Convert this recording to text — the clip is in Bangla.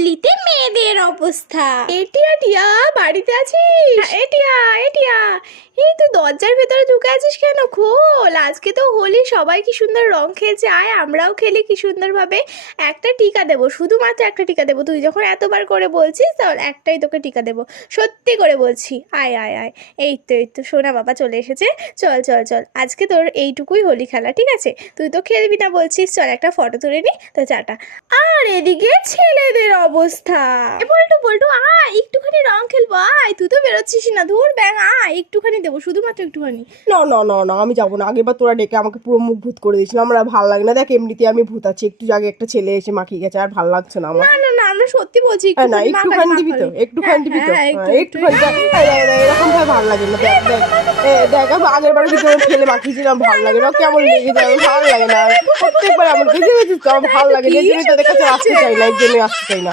হোলিতে মেয়েদের অবস্থা। এটিয়া টিয়া বাড়িতে আছিস? এটিয়া এটিয়া, এই তুই দরজার ভেতরে ঢুকে আছিস কেন? খোল, আজকে তো হোলি, সবাই কি সুন্দর রং খেলছে, আয় আমরাও খেলি কি সুন্দর ভাবে। একটা টিকা দেবো, শুধুমাত্র একটা টিকা দেবো, তুই যখন এতবার করে বলছিস তাহলে একটাই তোকে টিকা দেবো, সত্যি করে বলছি। আয় আয় আয়, এই তো সোনা বাবা চলে এসেছে। চল চল চল, আজকে তোর এইটুকুই হোলি খেলা, ঠিক আছে? তুই তো খেলবি না বলছিস, চল একটা ফটো তুলে নি তো চাটা। আর এদিকে ছেলেদের অবস্থা। বল্টু বল্টু আয়, একটুখানি রং খেলবো, আয়, তুই তো বেরোচ্ছিস না, ধুর ব্যাং, আয় একটুখানি দেবো, শুধুমাত্র একটুখানি। না না না না, আমি যাবো না। আগেরবার তোরা ডেকে আমাকে পুরো মুখ ভূত করে দিয়েছিল, আমার আর ভালো লাগে না। দেখ এমনিতে আমি ভূত আছি, একটু আগে একটা ছেলে এসে মাখিয়ে গেছে, আর ভালো লাগছে না আমার। না না না, আমরা সত্যি বলছি, না একটুখানি দিবি তো, একটুখানি দিবি তো, একটুখানি। এরকম ভাবে ভালো লাগে না। দেখ দেখ দেখ, আমি আগের বার কিন্তু ফেলে মাখিয়েছিলাম, ভালো লাগে না, কেমন লেগে যায়, ভালো লাগে না। প্রত্যেকবার আমার দেখে গেছিস তো, আমার ভালো লাগে না, এই জন্যই তোদের কাছে আসতে চাই না, এই জন্যই আসতে চাই না।